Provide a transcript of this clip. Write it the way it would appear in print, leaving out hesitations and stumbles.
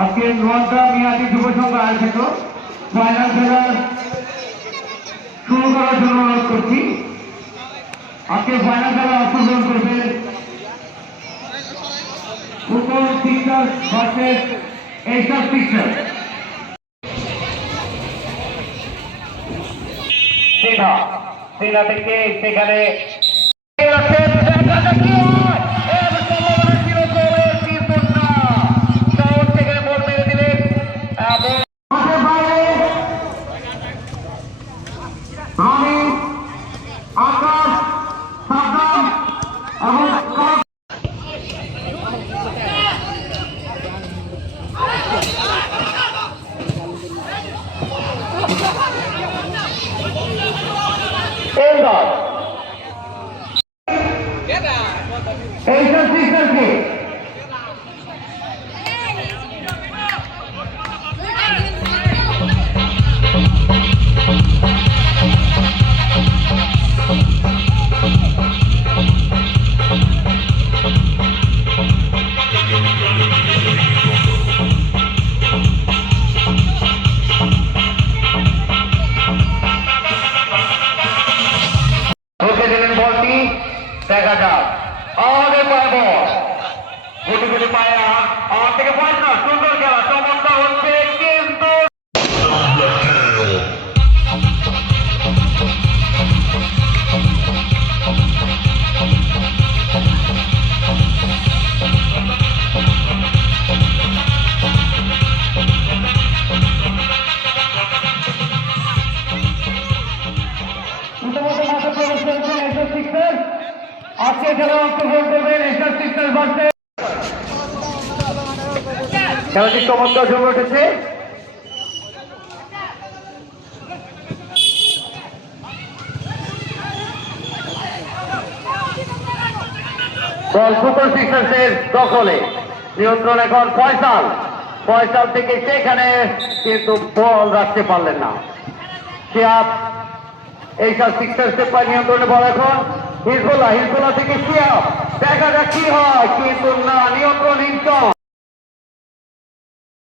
আজকে নোয়ান্দা মিয়াদি যুব সংঘ আয়োজিত ফাইনাল খেলা শুরু করার জন্য অনুরোধ করছি। আজকে ফাইনাল খেলা অংশগ্রহণ করবে football sixers versus Asia sixers. সিনা থেকে সেখানে আকাশ সাদ্দাম এবং বলটি দেখা যাক আমাদের পায় বল গুটি গুটি পায় আমার থেকে পয়সা সুন্দর খেলা চমৎকার হচ্ছে কিন্তু আজকে খেলা অংশগ্রহণ করবেন এশিয়া সিক্সার্স ভার্সেস। খেলাটি চমৎকার জমে উঠেছে। বল সুপার সিক্সার্সের দখলে, নিয়ন্ত্রণ এখন ফয়সাল থেকে সেখানে কিন্তু বল রাখতে পারলেন না। শিহাব এশিয়া সিক্সার্সের নিয়ন্ত্রণে বল এখন হিজবুল্লাহ থেকে শিহাব, দেখা যাক কি হয় কিন্তু না, নিয়ন্ত্রণ